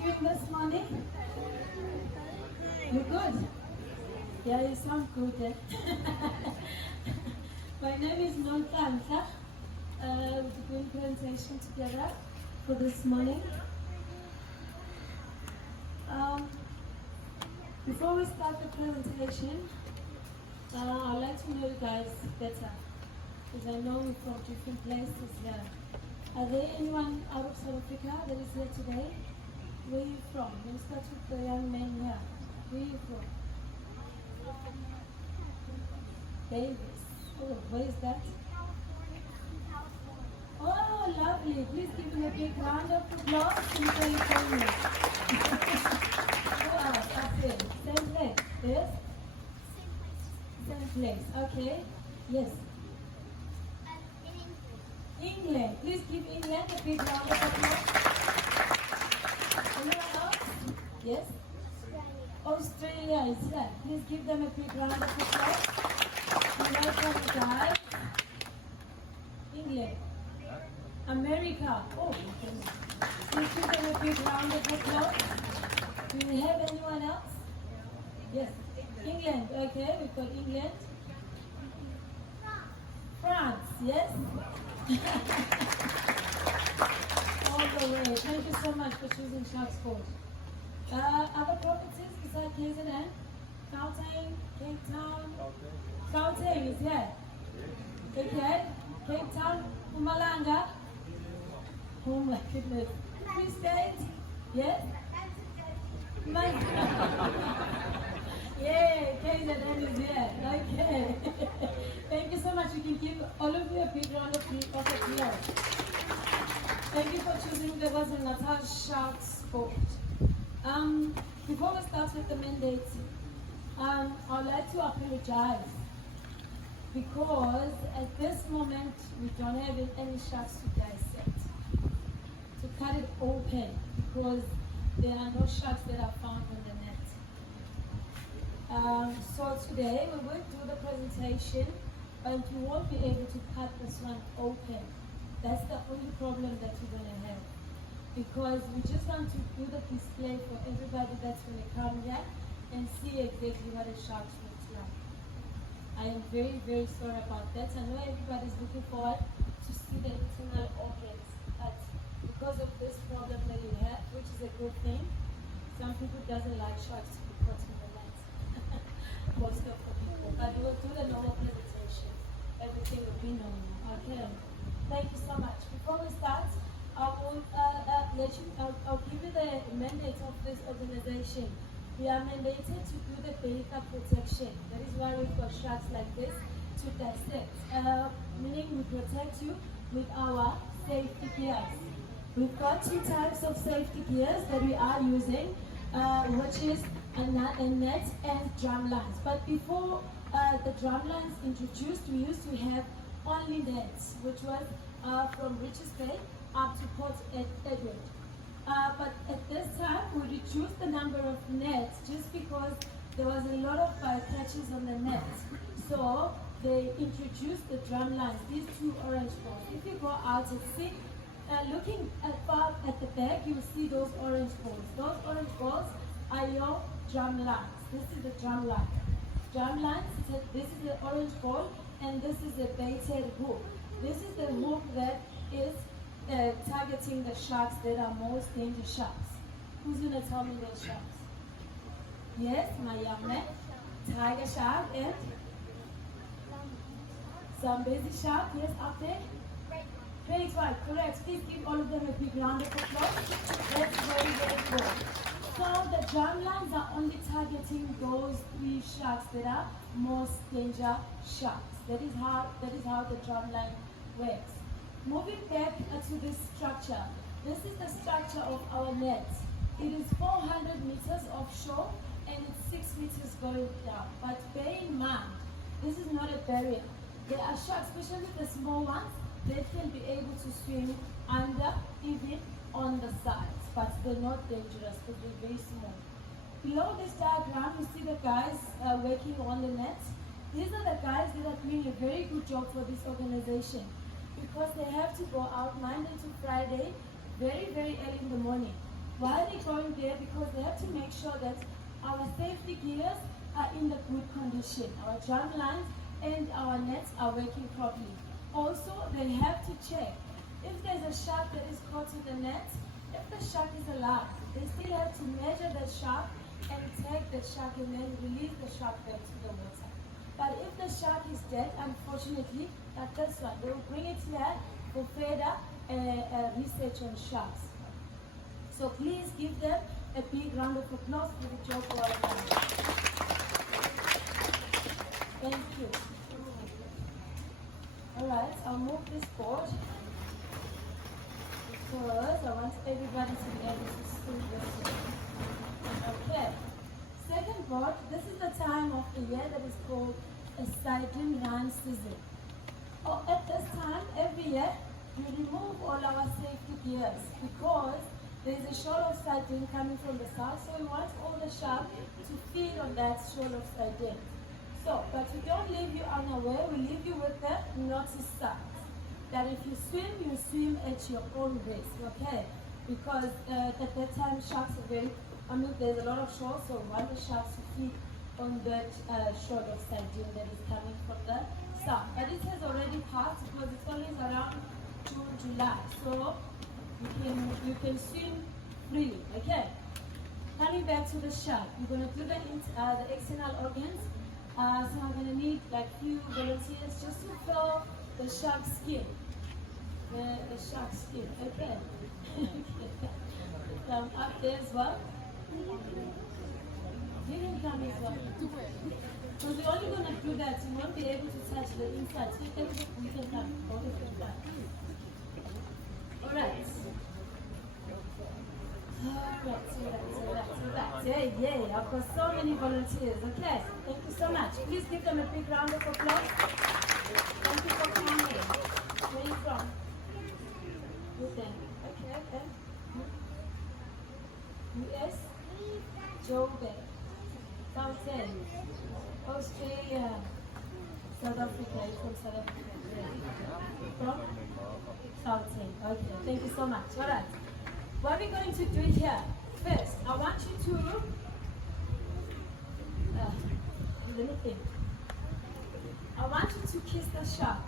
doing this morning? You good? Yeah, you sound good. Eh? My name is Umhlanga. We're doing presentation together for this morning. Before we start the presentation, I'd like to know you guys better, because I know you're from different places here. Are there anyone out of South Africa that is here today? Where are you from? Let's start with the young man here. Where are you from? Davis. Oh, where is that? Oh, lovely. Please give me a big round of applause to California. Wow, that's it. Same place. Yes? Same place. Okay. Yes. England. Please give England a big round of applause. Anyone else? Yes? Australia is here. Please give them a big round of applause. Welcome, guys. England. America. Oh, my goodness. Please give them a big round of applause. Do we have anyone else? Yes. England. Okay, we've got England. France. Yes? All the way. Thank you so much for choosing Sharks Board. Other provinces besides KZN? Gauteng, Cape Town. Gauteng is here. Okay. Cape Town, Umhlanga. Oh my goodness. Free State? Yes? Yay, KZN is here. Okay. Thank you so much. You can give all of you a big round of applause. Thank you for choosing the KwaZulu-Natal Sharks Board. Before we start with the mandate, I'd like to apologize because at this moment we don't have any sharks to dissect, to cut it open, because there are no sharks that are found on the net. So today we will do the presentation, but we won't be able to cut this one open. That's the only problem that we're going to have, because we just want to do the display for everybody that's going to come here and see exactly what a shark looks like. I am very, very sorry about that. I know everybody's looking forward to see the internal organs, but because of this problem that we have, which is a good thing, some people doesn't like sharks to be caught in the net. Most of the people. But we will do the normal presentation. Everything will be normal. Okay. Thank you so much. Before we start, I'll give you the mandate of this organization. We are mandated to do the belly-cut protection. That is why we've got sharks like this to dissect, meaning we protect you with our safety gears. We've got two types of safety gears that we are using, which is a net and drum lines. But before the drum lines introduced, we used to have only nets, which was from Richards Bay up to Port Edward. But at this time, we reduced the number of nets just because there was a lot of catches on the net. So they introduced the drum lines, these two orange balls. If you go out and see, looking far at the back, you will see those orange balls. Those orange balls are your drum lines. This is the drum line. Drum lines, this is the orange ball, and this is the baited hook. This is the hook that is targeting the sharks that are most dangerous sharks. Who's going to tell me those sharks? Yes, my young man. Tiger shark and Zambezi shark. Yes, up there. Great, right, correct. Please give all of them a big round of applause. That's very, very good. So the drum lines are only targeting those three sharks that are most dangerous sharks. That is how the drum line works. Moving back to this structure, this is the structure of our net. It is 400 meters offshore and it's 6 meters going down. But bear in mind, this is not a barrier. There are sharks, especially the small ones, they can be able to swim under, even on the sides, but they're not dangerous because they're very small. Below this diagram, you see the guys working on the net. These are the guys that are doing a very good job for this organization, because they have to go out Monday to Friday, very, very early in the morning. Why are they going there? Because they have to make sure that our safety gears are in the good condition. Our drum lines and our nets are working properly. Also, they have to check if there's a shark that is caught in the net. If the shark is alive, they still have to measure the shark and tag the shark and then release the shark back to the water. But if the shark is dead, unfortunately, like this one, they will bring it here for further research on sharks. So please give them a big round of applause for the job well done. Thank you. Alright, I'll move this board because I want everybody to be able to see this. Okay. Second board, this is the time of the year that is called a sighting run season. At this time, every year, we remove all our safety gears because there's a shoal of sardine coming from the south, so we want all the sharks to feed on that shoal of sardine. So, but we don't leave you unaware, we leave you with the notice signs. That if you swim at your own risk, okay? Because at that time, sharks are there's a lot of shoals, so we want the sharks to feed on that shoal of sardine that is coming from the south. But it has already passed because it's only around June, July. So, you can swim freely, okay? Coming back to the shark, we're going to do the external organs. So I'm going to need like few volunteers just to fill the shark skin. The shark skin, okay? Come up there as well. You can come as well. Because we're only going to do that, you won't be able to touch the inside. So you can come, both of you come. Alright. Alright. Yeah, I've got so many volunteers. Okay, thank you so much. Please give them a big round of applause. Thank you for coming. Where are you from? Britain. Okay. US? Joburg. Southend. Australia. South Africa. You're from South Africa. Yeah. From? Southend. Okay, thank you so much. Alright. What we're going to do here, first, I want you to, let me think. I want you to kiss the shark.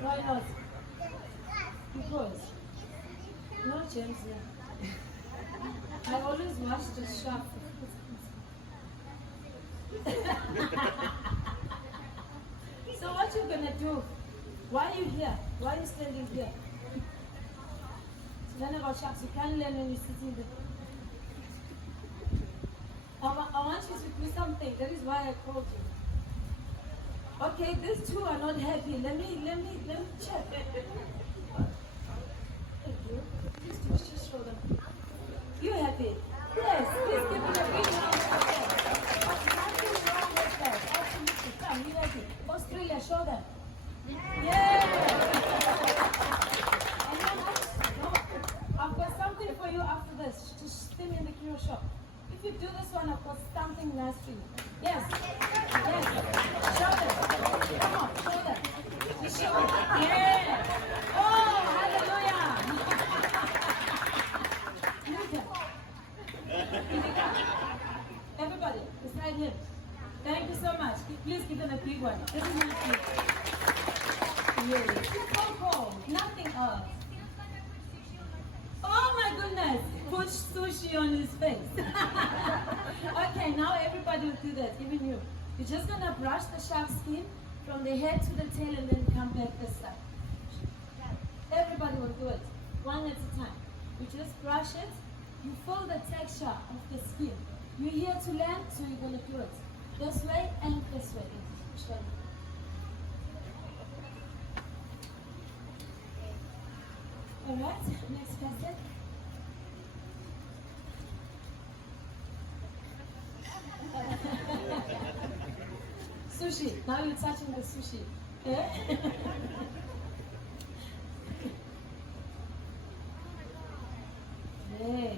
Why not? Because, no James here. I always watch the shark. So what you're going to do, why are you here? Why are you standing here? To learn about sharks, you can't learn when you're sitting there. I want you to do something. That is why I called you. Okay, these two are not happy. Let me check. Thank you. Just show them. You happy? Yes. Please give me a big round of applause. Nothing wrong with that. Absolutely. Come, you happy? Australia, show them. Yeah! And then I've got something for you after this. Just stay in the Kiro shop. If you do this one, I've got something nice for you. Yes. Show them. Come on, show them. Show them. Yeah. Oh, hallelujah. Everybody, beside him. Thank you so much. Please give them a big one. This is my food. Yes. It's so cold. Nothing else. Oh my goodness. Put sushi on his face. Okay, now everybody will do that, even you. You're just going to brush the shark skin from the head to the tail and then come back this side. Everybody will do it, one at a time. You just brush it. You feel the texture of the skin. You're here to learn, so you're going to do it. This way and this way. Alright, next person. Sushi. Now you're touching the sushi. Yeah? Yeah.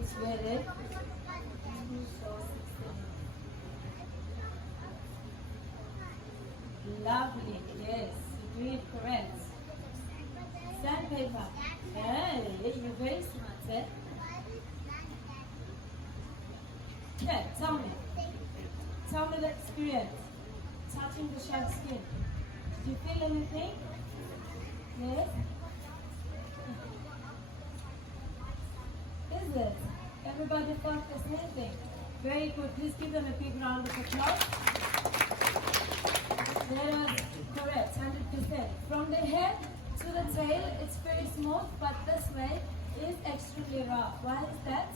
It's ready. Lovely. Yes, you do it correct. Sandpaper. Hey, you're very smart, eh? Okay, tell me. Tell me the experience. Touching the shark's skin. Did you feel anything? Yes? Is it? Everybody felt the same thing. Very good. Please give them a big round of applause. That was correct, 100%. From the head to the tail, it's very smooth, but this way is extremely rough. Why is that?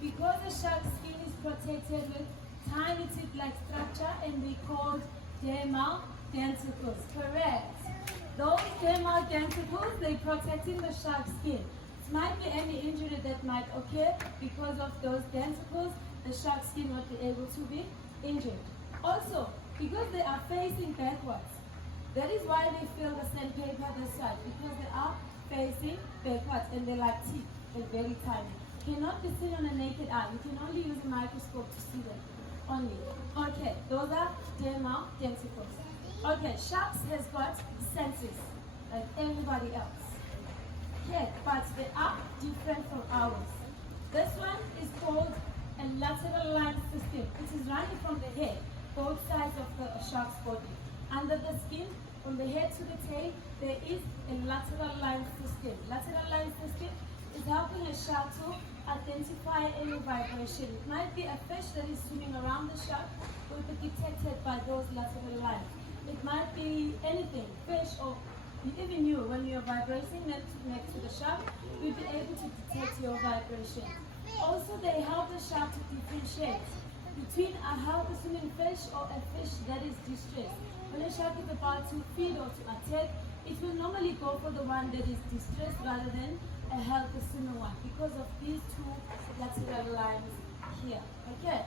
Because the shark's skin is protected with tiny teeth-like structure and they called dermal denticles. Correct. Those dermal denticles, they're protecting the shark's skin. It might be any injury that might occur because of those denticles, the shark's skin won't be able to be injured. Also, because they are facing backwards, that is why they feel the sandpaper this side, because they are facing backwards and they're like teeth, they're very tiny. Cannot be seen on a naked eye. You can only use a microscope to see them. Only. Okay, those are dermal denticles. Okay, sharks has got senses like everybody else. Okay, but they are different from ours. This one is called a lateral line system. It is running from the head, both sides of the shark's body. Under the skin, from the head to the tail, there is a lateral line system. Lateral line system is helping a shark to identify any vibration. It might be a fish that is swimming around the shark, will be detected by those lateral lines. It might be anything, fish, or even you, when you're vibrating next to the shark, you'll be able to detect your vibration. Also, they help the shark to differentiate between a healthy swimming fish or a fish that is distressed. When a shark is about to feed or to attack, it will normally go for the one that is distressed rather than a healthy swimming one because of these two lateral lines here. Okay,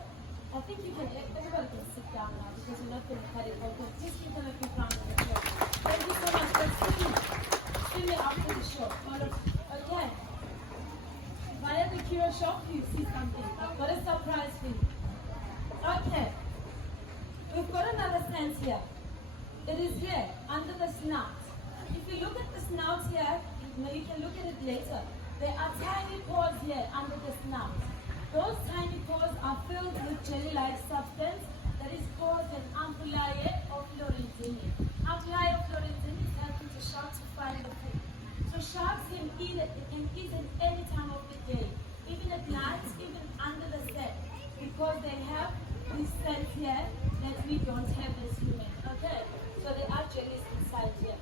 I think you can, everybody can sit down now because you're not going to cut it open. Please give them a big round of applause. Thank you so much for swimming after the show. Okay, via the Kira shop, you see something. I've got a surprise for you. Okay, we've got another sense here. It is here, under the snout. If you look at the snout here, you can look at it later. There are tiny pores here under the snout. Those tiny pores are filled with jelly-like substance that is called an ampullae of Lorenzini. Ampullae of Lorenzini is helping the shark to find the food. So sharks can eat at any time of the day, even at night, even under the sand, because they have this sense here that we don't have as humans. Okay, so there are jellies inside here.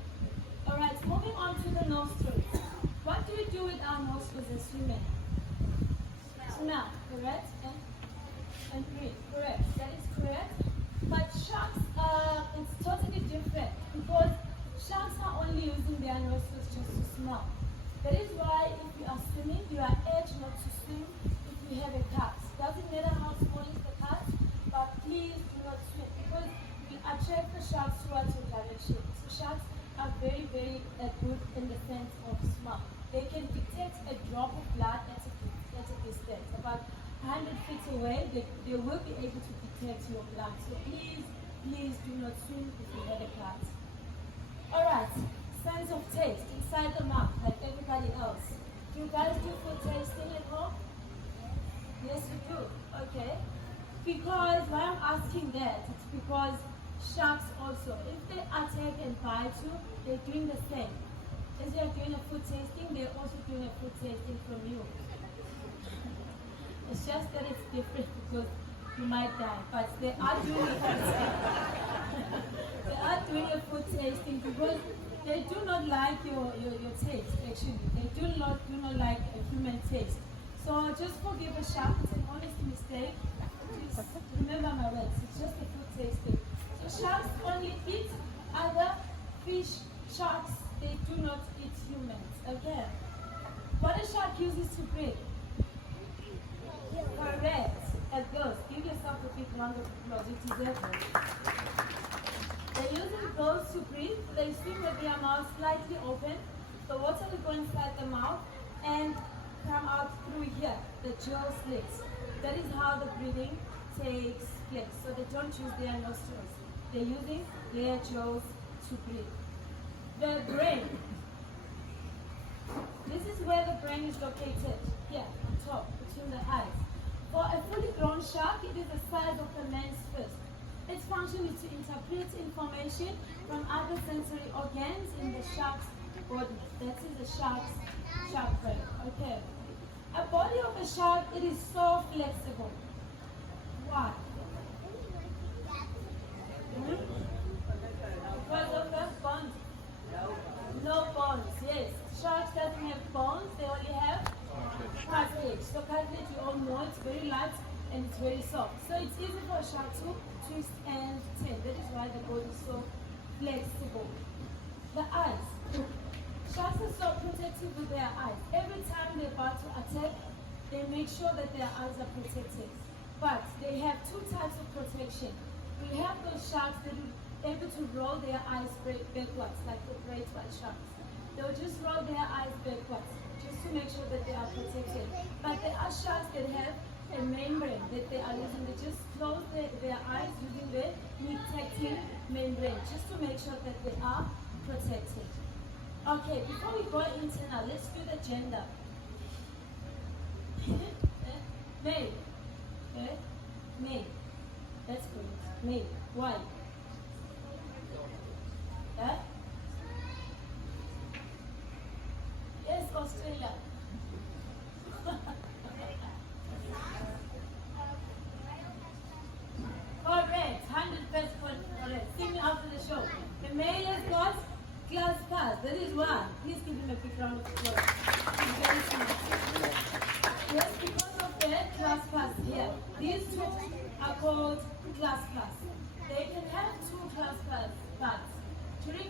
Alright, moving on to the nostrils. What do we do with our nostrils as humans? Smell, correct? And breathe, correct. That is correct. But sharks, it's totally different because sharks are only using their nostrils just to smell. That is why if you are swimming, you are urged not to swim if you have a cut. Doesn't matter how small is the cut, but please do not swim because you attract the sharks towards your direction. So sharks are very, very good in the sense of smell. They can detect a drop of blood at a distance. About 100 feet away, they will be able to detect your blood. So please do not swim if you have a cut. Alright, sense of taste inside the mouth, like everybody else. Do you guys do food tasting at home? Yes, you do. Okay. Because why I'm asking that, it's because sharks also, if they attack and bite you, they're doing the same. As they are doing a food tasting, they're also doing a food tasting from you. It's just that it's different because you might die, but they are doing a food tasting. They are doing a food tasting because they do not like your taste, actually. They do not like a human taste. So just forgive a shark, it's an honest mistake. Please remember my words, it's just a food tasting. So sharks only eat other fish, sharks, they do not eat humans. Okay. What a shark uses to breathe? Correct. At girls, give yourself a big round of applause. You deserve it. They're using gills to breathe. They swim with their mouth slightly open. The water will go inside the mouth and come out through here, the jaw slits. That is how the breathing takes place. So they don't use their nostrils. They're using their jaws to breathe. The brain. This is where the brain is located, here on top, between the eyes. For a fully grown shark, it is the size of a man's fist. Its function is to interpret information from other sensory organs in the shark's body. That is the shark brain. Okay. A body of a shark, it is so flexible. Why? Because of the bones. No bones, yes. Sharks doesn't have bones, they only have cartilage. So cartilage, you all know, it's very light and it's very soft. So it's easy for a shark to twist and turn. That is why the body is so flexible. The eyes. Sharks are so protective with their eyes. Every time they're about to attack, they make sure that their eyes are protected. But they have two types of protection. We have those sharks that are able to roll their eyes backwards, like the great white sharks. They'll just roll their eyes backwards, just to make sure that they are protected. But there are sharks that have a membrane that they are using. They just close their eyes using the protecting membrane, just to make sure that they are protected. Okay, before we go into now, let's do the gender. Male. Okay? Male. That's good. Male. Why? Yeah? Yes, Australia. Correct. 100% correct. Sing me after the show. The male has got class pass. That is one. Please give him a big round of applause. He's very smart. Yes, because of the class pass here. These two are called class pass. They can have two class pass. During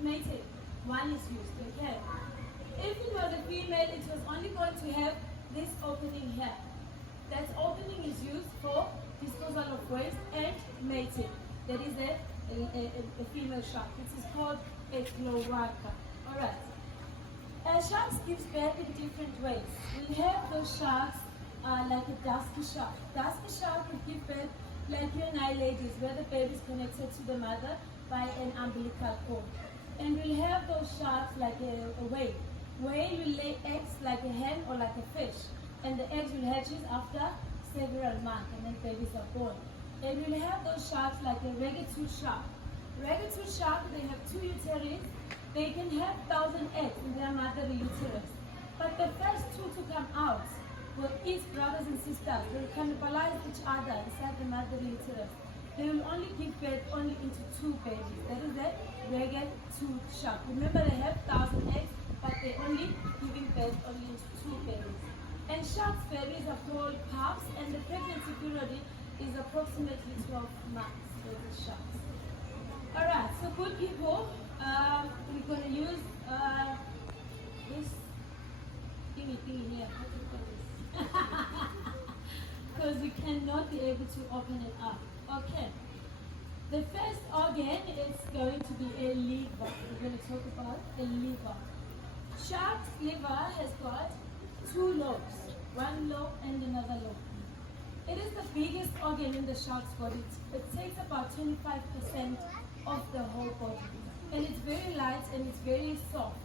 mating, one is used, okay? If it was a female, it was only going to have this opening here. That opening is used for disposal of waste and mating. That is a female shark. This is called a cloaca. Alright. Sharks give birth in different ways. We have those sharks like a dusky shark. Dusky shark will give birth like you and I ladies, where the baby is connected to the mother by an umbilical cord. And we'll have those sharks like a whale. Whale will lay eggs like a hen or like a fish. And the eggs will hatch after several months, and then babies are born. And we'll have those sharks like a ragged-tooth shark. Ragged-tooth shark, they have two uterus. They can have 1,000 eggs in their mother uterus. But the first two to come out will eat brothers and sisters. They will cannibalize each other inside the mother uterus. They will only give birth only into two babies. That is a ragged-tooth shark. Remember, they have 1,000 eggs, but they're only giving birth only into two babies. And sharks' babies are called pups, and the pregnancy period is approximately 12 months for the sharks. Alright, so good people, we're going to use this thingy here. How do you call this? Because we cannot be able to open it up. Okay. The first organ is going to be a liver. We're going to talk about a liver. Shark's liver has got two lobes, one lobe and another lobe. It is the biggest organ in the shark's body. It takes about 25% of the whole body. And it's very light and it's very soft.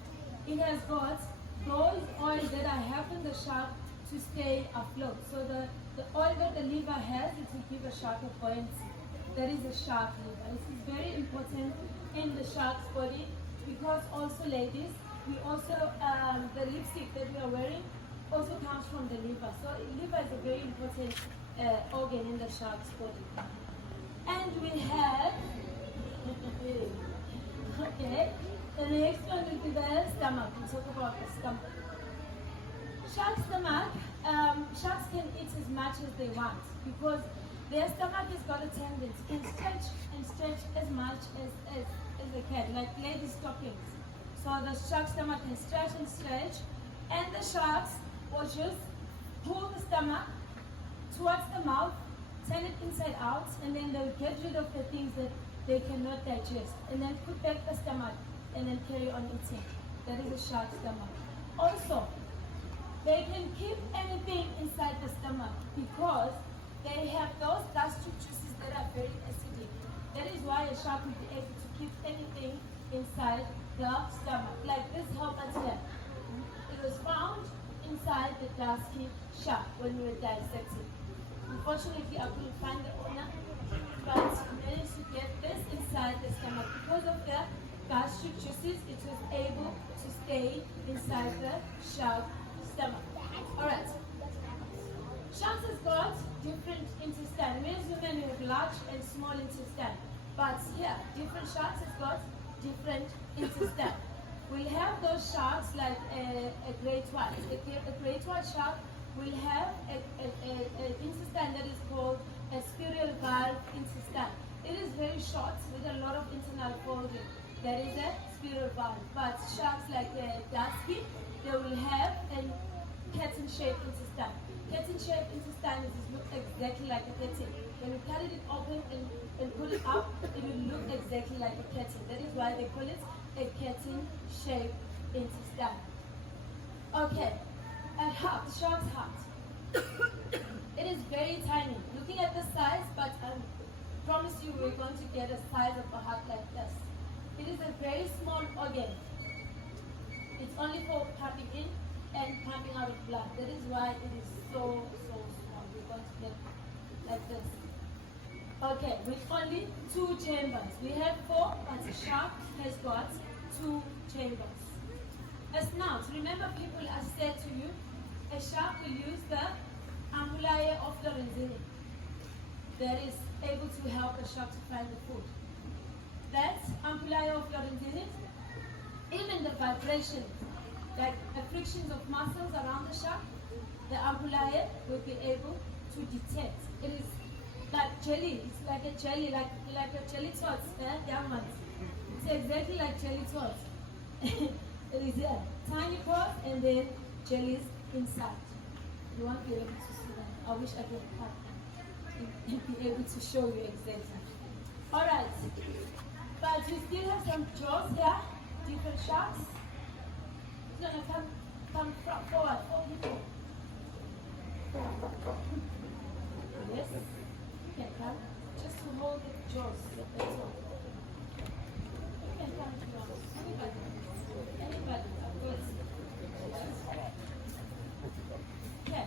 It has got those oils that are helping the shark to stay afloat. So the oil that the liver has, it will give a shark a buoyancy. That is a shark liver. This is very important in the shark's body because also, ladies, we also, the lipstick that we are wearing also comes from the liver. So liver is a very important organ in the shark's body. And we have, okay, the next one will be the stomach. We'll talk about the stomach. Shark's stomach, sharks can eat as much as they want because their stomach has got a tendency to stretch as much as they can, like ladies' stockings. So the shark's stomach can stretch and stretch, and the sharks will just pull the stomach towards the mouth, turn it inside out, and then they'll get rid of the things that they cannot digest, and then put back the stomach, and then carry on eating. That is a shark's stomach. Also, they can keep anything inside the stomach because they have those gastric juices that are very acidic. That is why a shark will be able to keep anything inside the stomach. Like this helmet here. It was found inside the dusky shark when we were dissecting. Unfortunately, I couldn't find the owner, but we managed to get this inside the stomach. Because of the gastric juices, it was able to stay inside the shark stomach. Alright. Sharks has got different intestine. Males women have large and small intestine. But here, different sharks has got different intestine. We have those sharks like a great white. A great white shark will have an intestine that is called a spiral valve intestine. It is very short with a lot of internal folding. That is a spiral valve. But sharks like dusky, they will have a curtain-shaped intestine. Curtain-shaped intestine look exactly like a curtain. When you cut it open and pull it up, it will look exactly like a curtain. That is why they call it a curtain-shaped intestine. Okay, a heart, the shark's heart. It is very tiny. Looking at the size, but I promise you we're going to get a size of a heart like this. It is a very small organ. It's only for pumping in and pumping out of blood. That is why it is so small. We're going to get like this. Okay, with only 2 chambers. We have 4, but a shark has got 2 chambers. As now, remember people, I said to you, a shark will use the Umhlanga KZN that is able to help a shark to find the food. That Umhlanga KZN, even the vibrations, like the frictions of muscles around the shark, the Umhlanga will be able to detect. It is like jelly. It's like a jelly, like a jelly tots, young ones. It's exactly like jelly tots. It is here, tiny pores and then jellies inside. You won't be able to see that. I wish I could cut and be able to show you exactly. Alright, but we still have some jaws here, different sharks. It's gonna come forward, 4 people. Yes, you can come, just to hold the jaws, that's all. You can come to yours, anybody, of course. Okay.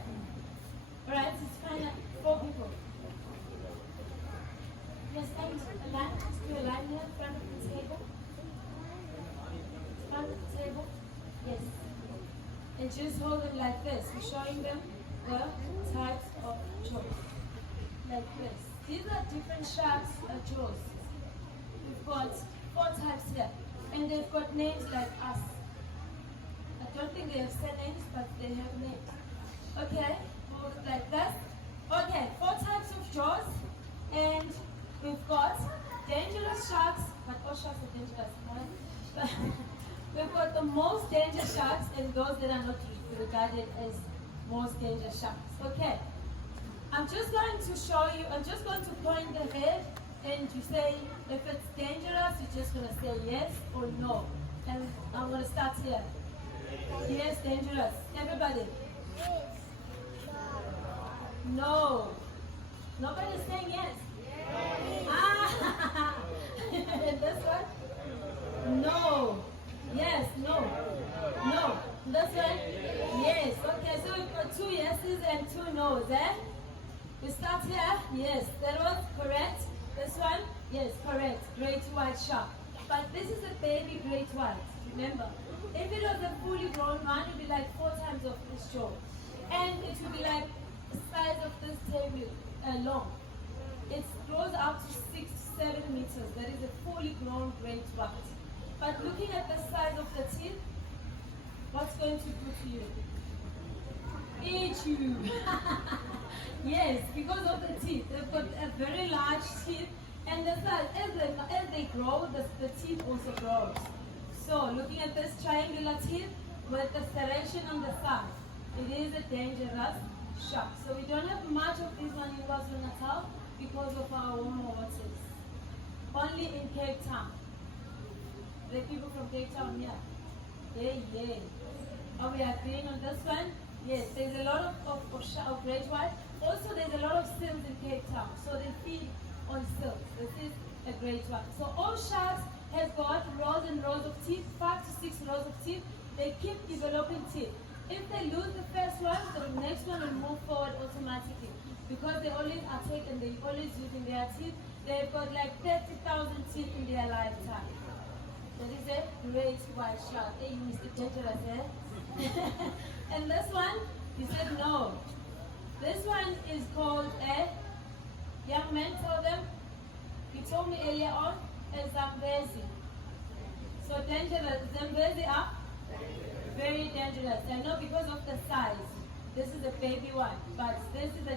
Alright, it's fine. 4 people. Yes, stand a line, just do a line here in front of the table. Front of the table. Yes. And just hold them like this. We're showing them the types of jaws. Like this. These are different sharks' jaws. We've got 4 types here. And they've got names like us. I don't think they have surnames, but they have names. Okay, hold it like that. Okay, 4 types of jaws, and we've got dangerous sharks, but all sharks are dangerous, right? We've got the most dangerous sharks and those that are not regarded as most dangerous sharks. Okay, I'm just going to show you, I'm just going to point the head and you say if it's dangerous, you're just going to say yes or no. And I'm going to start here. Yes, dangerous. Everybody. No. Nobody's saying yes. Ah. This one? No. Yes, no. No. This one? Yes. Okay, so we've got 2 yeses and 2 no's, eh? We start here. Yes, that was correct. This one? Yes, correct. Great white shark. But this is a baby great white. Remember, if it was a fully grown one, it would be like 4 times of this jaw. And it would be like the size of this table long. It grows up to 6 to 7 meters. That is a fully grown great white. But looking at the size of the teeth, what's going to do to you? Eat you. Yes, because of the teeth. They've got a very large teeth. And the size, as they grow, the teeth also grows. So, looking at this triangular teeth with the serration on the side, it is a dangerous shark. So, we don't have much of this one in KwaZulu-Natal because of our warm waters. Only in Cape Town. The people from Cape Town here. Yeah. Are we agreeing on this one? Yes, there's a lot of great white. Also, there's a lot of seals in Cape Town. So, they feed on silk. This is a great one. So all sharks have got rows and rows of teeth, 5 to 6 rows of teeth. They keep developing teeth. If they lose the first one, the next one will move forward automatically. Because they always attack and they're always using their teeth, they've got like 30,000 teeth in their lifetime. That is a great white shark. Hey, Mr. Dangerous, eh? And this one, he said no. This one is called a, young man told them, he told me earlier on, a Zambezi. So dangerous. Zambezi are very dangerous. I know because of the size. This is a baby one, but this is a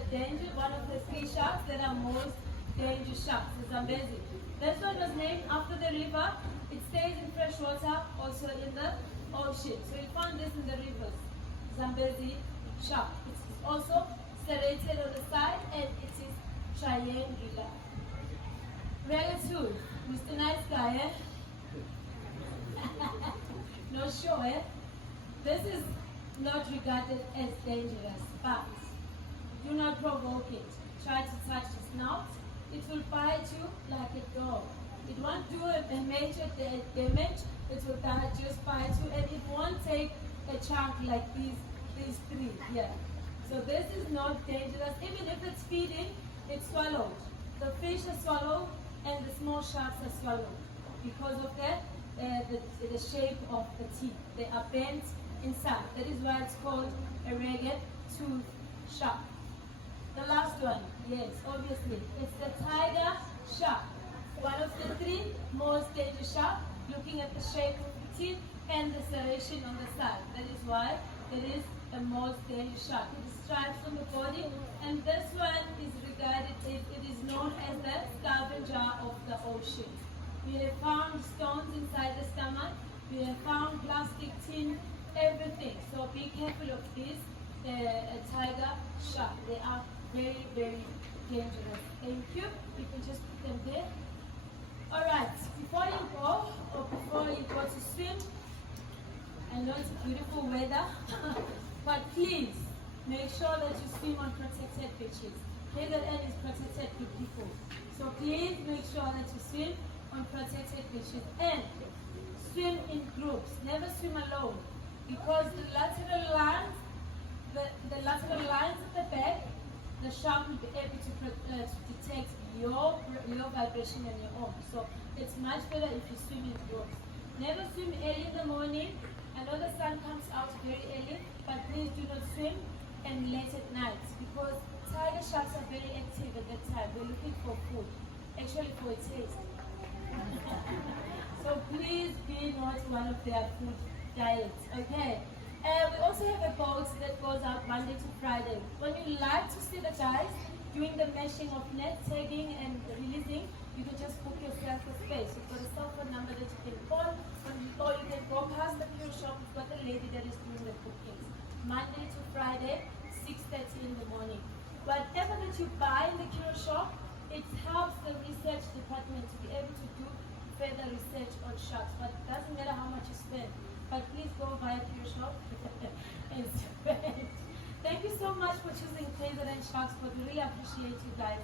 one of the 3 sharks that are most dangerous sharks, the Zambezi. This one was named after the river. It stays in fresh water, also in the ocean. So you found this in the rivers, Zambezi shark. It is also serrated on the side and it is triangular. Ragatooth, Mr. Nice Guy, eh? No sure, eh? This is not regarded as dangerous, but do not provoke it. Try to touch the snout. It will bite you like a dog. It won't do a major damage. It will just bite you, and it won't take a chunk like these 3 here. So this is not dangerous. Even if it's feeding, it's swallowed. The fish are swallowed, and the small sharks are swallowed because of the shape of the teeth. They are bent inside. That is why it's called a ragged tooth shark. The last one, yes, obviously, it's the tiger shark. One of the 3 most dangerous sharks, looking at the shape of the teeth and the serration on the side. That is why it is the most dangerous shark. It has stripes on the body, and this one is regarded, it is known as the scavenger of the ocean. We have found stones inside the stomach, we have found plastic, tin, everything. So be careful of this tiger shark. They are very, very dangerous. Thank you. You can just put them there. Alright, before you go, or before you go to swim, I know it's beautiful weather, but please make sure that you swim on protected beaches. KZN is protected with people. So please make sure that you swim on protected beaches and swim in groups. Never swim alone, because the lateral lines at the back, the shark will be able to detect your vibration and your own. So it's much better if you swim in groups. Never swim early in the morning. I know the sun comes out very early, but please do not swim and late at night, because tiger sharks are very active at that time. They're looking for food, actually for a taste. So please be not one of their food diets, okay? We also have a boat that goes out Monday to Friday. When you like to see the guys doing the meshing of net, tagging and releasing, you can just book yourself a space. You've got a cell phone number that you can call, or you can go past the pure shop. You've got a lady that is doing the bookings. Monday to Friday, 6:30 in the morning. Whatever that you buy in the Cure Shop, it helps the research department to be able to do further research on sharks. But it doesn't matter how much you spend. But please go via Cure Shop and spend. Thank you so much for choosing KZN Sharks Board. We really appreciate you guys.